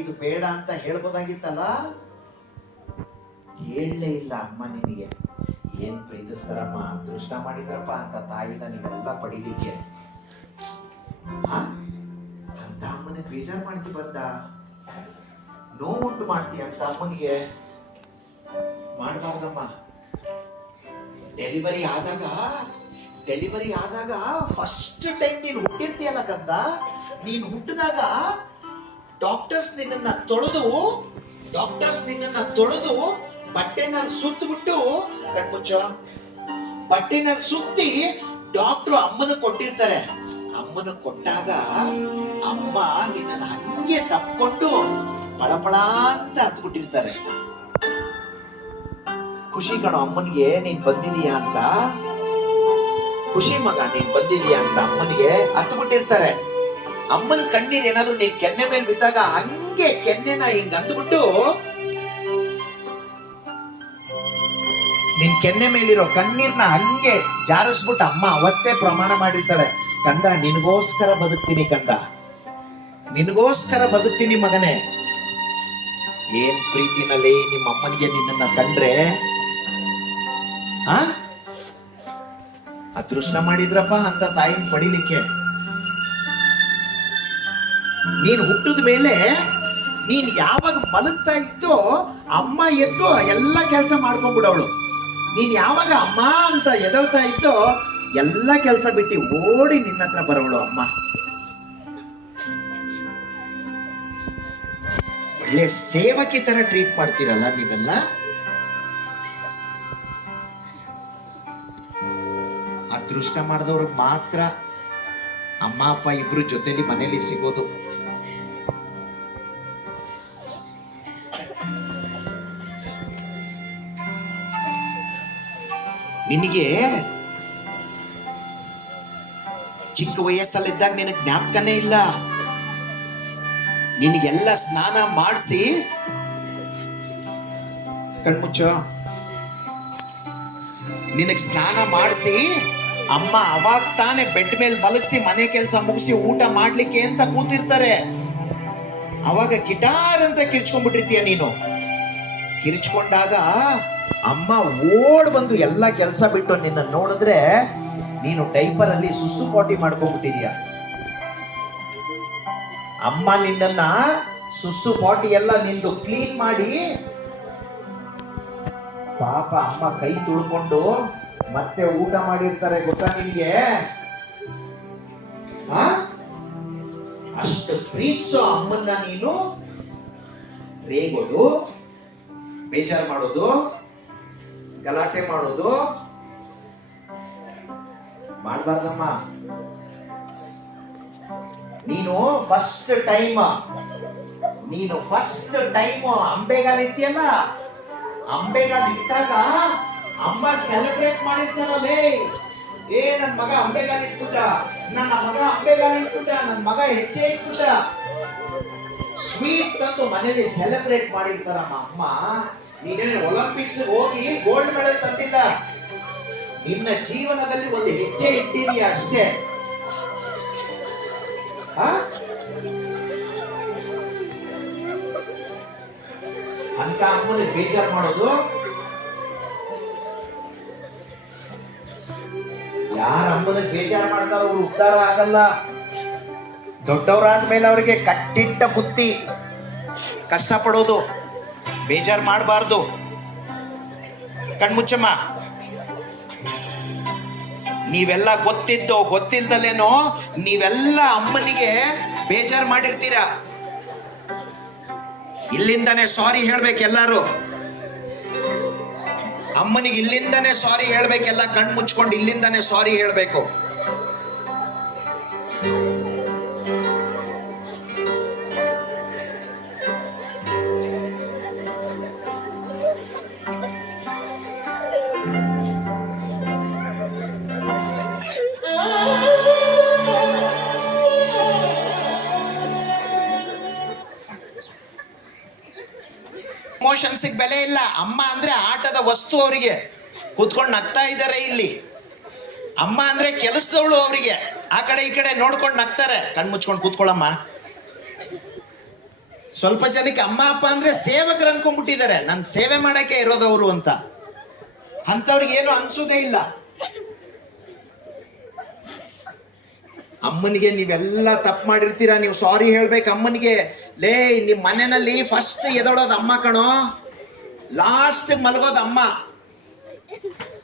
ಇದು ಬೇಡ ಅಂತ ಹೇಳ್ಬೋದಾಗಿತ್ತಲ್ಲ, ಹೇಳಲೇ ಇಲ್ಲ ಅಮ್ಮ. ನಿನಗೆ ಏನ್ ಪ್ರೀತಿಸ್ತಾರಮ್ಮ, ಅದೃಷ್ಟ ಮಾಡಿದ್ರಪ್ಪ ಅಂತ ತಾಯಿನ ನೀವೆಲ್ಲ ಪಡಿಲಿಕ್ಕೆ. ಅಂತ ಅಮ್ಮನಿಗೆ ಬೇಜಾರು ಮಾಡ್ತಿ ಬಂದ, ನೋವುಂಟು ಮಾಡ್ತೀಯ ಅಂತ ಅಮ್ಮನಿಗೆ ಮಾಡಬಾರ್ದಮ್ಮ. ಡೆಲಿವರಿ ಆದಾಗ ಫಸ್ಟ್ ಟೈಮ್ ನೀನು ಹುಟ್ಟಿರ್ತೀಯಲ್ಲ ಕಂದ, ನೀನು ಹುಟ್ಟಿದಾಗ ಡಾಕ್ಟರ್ಸ್ ನಿನ್ನನ್ನ ತೊಳೆದು ಬಟ್ಟೆನಲ್ಲಿ ಸುತ್ತಬಿಟ್ಟು, ಕಣ್ಮುಚ್ಚ, ಬಟ್ಟೆನಲ್ಲಿ ಸುತ್ತಿ ಡಾಕ್ಟ್ರು ಅಮ್ಮನ ಕೊಟ್ಟಿರ್ತಾರೆ. ಅಮ್ಮನ ಕೊಟ್ಟಾಗ ಅಮ್ಮ ನಿನ್ನ ಹಂಗೆ ತಪ್ಕೊಂಡು ಪಳಪಳ ಅಂತ ಹತ್ಬಿಟ್ಟಿರ್ತಾರೆ. ಖುಷಿ ಕಣೋ ಅಮ್ಮನಿಗೆ ನೀನ್ ಬಂದಿದೀಯಾ ಅಂತ, ಖುಷಿ ಮಗ ನೀನ್ ಬಂದಿದೀಯಾ ಅಂತ ಅಮ್ಮನಿಗೆ ಹತ್ಬಿಟ್ಟಿರ್ತಾರೆ. ಅಮ್ಮನ ಕಣ್ಣೀರ್ ಏನಾದ್ರು ನೀನ್ ಕೆನ್ನೆ ಮೇಲೆ ಬಿದ್ದಾಗ ಹಂಗೆ ಕೆನ್ನೆನ ಹಿಂಗ್ ಅಂದ್ಬಿಟ್ಟು ನಿನ್ ಕೆನ್ನೆ ಮೇಲಿರೋ ಕಣ್ಣೀರ್ನ ಹಂಗೆ ಜಾರಿಸ್ಬಿಟ್ಟು ಅಮ್ಮ ಅವತ್ತೇ ಪ್ರಮಾಣ ಮಾಡಿರ್ತಾಳೆ, ಕಂದ ನಿನಗೋಸ್ಕರ ಬದುಕ್ತೀನಿ, ಕಂದ ನಿನಗೋಸ್ಕರ ಬದುಕ್ತೀನಿ ಮಗನೇ. ಏನ್ ಪ್ರೀತಿನಲ್ಲಿ ನಿಮ್ಮ ಅಮ್ಮನಿಗೆ ನಿನ್ನನ್ನ ಕಂಡ್ರೆ ಅದೃಷ್ಟ ಮಾಡಿದ್ರಪ್ಪ ಅಂತ ತಾಯಿನ ಪಡಿಲಿಕ್ಕೆ. ನೀನು ಹುಟ್ಟಿದ ಮೇಲೆ ನೀನ್ ಯಾವಾಗ ಮಲಗ್ತಾ ಇದ್ದೋ ಅಮ್ಮ ಎದ್ದು ಎಲ್ಲ ಕೆಲಸ ಮಾಡ್ಕೊಂಡ್ಬಿಡವಳು. ನೀನ್ ಯಾವಾಗ ಅಮ್ಮ ಅಂತ ಎದಳ್ತಾ ಇದ್ದೋ ಎಲ್ಲ ಕೆಲಸ ಬಿಟ್ಟು ಓಡಿ ನಿನ್ನ ಹತ್ರ ಬರೋಳು ಅಮ್ಮ. ಒಳ್ಳೆ ಸೇವಕಿ ತರ ಟ್ರೀಟ್ ಮಾಡ್ತೀರಲ್ಲ ನೀವೆಲ್ಲ. ಅದೃಷ್ಟ ಮಾಡಿದವ್ರಿಗೆ ಮಾತ್ರ ಅಮ್ಮ ಅಪ್ಪ ಇಬ್ರು ಜೊತೆಲಿ ಮನೇಲಿ ಸಿಗೋದು. ನಿನಗೆ ಚಿಕ್ಕ ವಯಸ್ಸಲ್ಲಿದ್ದಾಗ ನಿನಗೆ ಜ್ಞಾಪಕನೇ ಇಲ್ಲ. ನಿನಗೆಲ್ಲ ಸ್ನಾನ ಮಾಡಿಸಿ, ಕಣ್ಮುಚ್ಚ, ನಿನಗೆ ಸ್ನಾನ ಮಾಡಿಸಿ ಅಮ್ಮ ಅವಾಗ ತಾನೇ ಬೆಡ್ ಮೇಲೆ ಮಲಗಿಸಿ ಮನೆ ಕೆಲಸ ಮುಗಿಸಿ ಊಟ ಮಾಡ್ಲಿಕ್ಕೆ ಅಂತ ಕೂತಿರ್ತಾರೆ. ಅವಾಗ ಗಿಟಾರ್ ಅಂತ ಕಿರ್ಚ್ಕೊಂಡ್ಬಿಟ್ಟಿರ್ತೀಯ ನೀನು. ಕಿರ್ಚ್ಕೊಂಡಾಗ ಅಮ್ಮ ಓಡ್ ಬಂದು ಎಲ್ಲ ಕೆಲಸ ಬಿಟ್ಟು ನಿನ್ನ ನೋಡಿದ್ರೆ ನೀನು ಡೈಪರ್ ಅಲ್ಲಿ ಸುಸು ಪಾಟಿ ಮಾಡ್ಕೊಂಡ್ಬಿಟ್ಟಿದೀಯ. ಅಮ್ಮ ನಿನ್ನನ್ನ ಸುಸು ಪಾಟಿ ಎಲ್ಲ ನಿಂದು ಕ್ಲೀನ್ ಮಾಡಿ, ಪಾಪ ಅಮ್ಮ ಕೈ ತುಳ್ಕೊಂಡು ಮತ್ತೆ ಊಟ ಮಾಡಿರ್ತಾರೆ, ಗೊತ್ತಾ ನಿನ್ಗೆ? ಅಷ್ಟು ಪ್ರೀತಿಸೋ ಅಮ್ಮನ್ನ ನೀನು ರೇಗೋದು, ಬೇಜಾರು ಮಾಡೋದು, ಗಲಾಟೆ ಮಾಡೋದು ಮಾಡಬಾರ್ದಮ್ಮ. ನೀನು ಫಸ್ಟ್ ಟೈಮ್ ಅಂಬೆಗಾಲ ಇಟ್ಟಿಯಲ್ಲ, ಅಂಬೆಗಾಲ ಇಟ್ಟಾಗ ಅಮ್ಮ ಸೆಲೆಬ್ರೇಟ್ ಮಾಡಿರ್ತಾರಲ್ಲೇ, ನನ್ ಮಗ ಅಂಬೆಗಾಲ ಇಟ್ಬಿಟ್ಟ, ನನ್ನ ಮಗ ಹೆಜ್ಜೆ ಇಟ್ಬಿಟ್ಟ, ಸ್ವೀಟ್ ತಂದು ಮನೇಲಿ ಸೆಲೆಬ್ರೇಟ್ ಮಾಡಿರ್ತಾರಮ್ಮ ಅಮ್ಮ. ನೀನೇನು ಒಲಿಂಪಿಕ್ಸ್ ಹೋಗಿ ಗೋಲ್ಡ್ ಮೆಡಲ್ ತಂದಿಲ್ಲ, ನಿನ್ನ ಜೀವನದಲ್ಲಿ ಒಂದು ಹೆಜ್ಜೆ ಇಟ್ಟಿದೀಯ ಅಷ್ಟೇ. ಅಂತ ಅಮ್ಮನಿಗೆ ಬೇಜಾರು ಮಾಡೋದು. ಯಾರ ಅಮ್ಮನಿಗೆ ಬೇಜಾರು ಮಾಡ್ತಾರೋ ಅವ್ರು ಉದ್ಧಾರ ಆಗಲ್ಲ. ದೊಡ್ಡವರಾದ್ಮೇಲೆ ಅವ್ರಿಗೆ ಕಟ್ಟಿಟ್ಟ ಬುತ್ತಿ, ಕಷ್ಟಪಡೋದು, ಬೇಜಾರು ಮಾಡಬಾರ್ದು. ಕಣ್ಮುಚ್ಚಮ್ಮ, ನೀವೆಲ್ಲ ಗೊತ್ತಿದ್ದೋ ಗೊತ್ತಿಲ್ದಲೇನೋ ನೀವೆಲ್ಲ ಅಮ್ಮನಿಗೆ ಬೇಜಾರು ಮಾಡಿರ್ತೀರಾ. ಇಲ್ಲಿಂದಾನೆ ಸಾರಿ ಹೇಳ್ಬೇಕು ಎಲ್ಲಾರು. ಅಮ್ಮನಿಗೆ ಇಲ್ಲಿಂದಾನೆ ಸಾರಿ ಹೇಳ್ಬೇಕೆಲ್ಲ, ಕಣ್ಣು ಮುಚ್ಕೊಂಡು ಇಲ್ಲಿಂದಾನೆ ಸಾರಿ ಹೇಳ್ಬೇಕು. ಇಮೋಷನ್ಸಿಗೆ ಬೆಲೆ ಇಲ್ಲ. ಅಮ್ಮ ಅಂದ್ರೆ ಆಟದ ವಸ್ತು, ಅವರಿಗೆ ಕೂತ್ಕೊಂಡು ನಗ್ತಾ ಇದ್ದಾರೆ ಇಲ್ಲಿ. ಅಮ್ಮ ಅಂದ್ರೆ ಕೆಲಸದವಳು, ಅವರಿಗೆ ಆ ಕಡೆ ಈ ಕಡೆ ನೋಡ್ಕೊಂಡು ನಗ್ತಾರೆ. ಕಣ್ಮುಚ್ಕೊಂಡು ಕೂತ್ಕೊಳ್ಳಮ್ಮ. ಸ್ವಲ್ಪ ಜನಕ್ಕೆ ಅಮ್ಮ ಅಪ್ಪ ಅಂದ್ರೆ ಸೇವಕರು ಅನ್ಕೊಂಡ್ಬಿಟ್ಟಿದ್ದಾರೆ, ನನ್ನ ಸೇವೆ ಮಾಡಕ್ಕೆ ಇರೋದವರು ಅಂತ. ಅಂಥವ್ರಿಗೆ ಏನು ಅನ್ಸೋದೇ ಇಲ್ಲ. ಅಮ್ಮನಿಗೆ ನೀವೆಲ್ಲ ತಪ್ಪು ಮಾಡಿರ್ತೀರಾ, ನೀವು ಸಾರಿ ಹೇಳ್ಬೇಕು ಅಮ್ಮನಿಗೆ. ಲೇ, ನಿಮ್ಮ ಮನೆಯಲ್ಲಿ ಫಸ್ಟ್ ಎದೊಳೋದು ಅಮ್ಮ ಕಣೋ, ಲಾಸ್ಟ್ ಮಲಗೋದು ಅಮ್ಮ.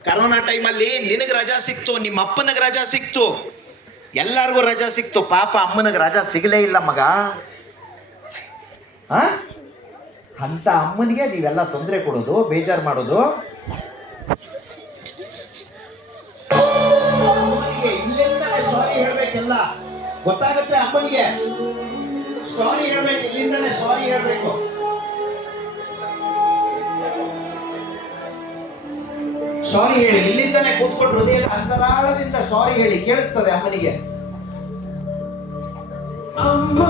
ಕರೋನಾ ಟೈಮಲ್ಲಿ ನಿನಗೆ ರಜಾ ಸಿಕ್ತು, ನಿಮ್ಮ ಅಪ್ಪನಿಗೆ ರಜಾ ಸಿಕ್ತು, ಎಲ್ಲರಿಗೂ ರಜಾ ಸಿಕ್ತು. ಪಾಪ ಅಮ್ಮನಿಗೆ ರಜಾ ಸಿಗಲೇ ಇಲ್ಲ ಮಗ. ಅಂತ ಅಮ್ಮನಿಗೆ ನೀವೆಲ್ಲ ತೊಂದರೆ ಕೊಡೋದು, ಬೇಜಾರು ಮಾಡೋದು. ಇಲ್ಲಿಂದಲೇ ಸಾರಿ ಹೇಳ್ಬೇಕೆಲ್ಲ ಗೊತ್ತಾಗುತ್ತೆ. ಅಪ್ಪನಿಗೆ ಸಾರಿ ಹೇಳ್ಬೇಕು, ಇಲ್ಲಿಂದಲೇ ಸಾರಿ ಹೇಳ್ಬೇಕು. ಸಾರಿ ಹೇಳಿ, ಇಲ್ಲಿಂದಲೇ ಕೂತ್ಕೊಂಡು ಹೃದಯ ಅಂತರಾಳದಿಂದ ಸಾರಿ ಹೇಳಿ, ಕೇಳಿಸ್ತದೆ ಅಮ್ಮನಿಗೆ. ಅಮ್ಮ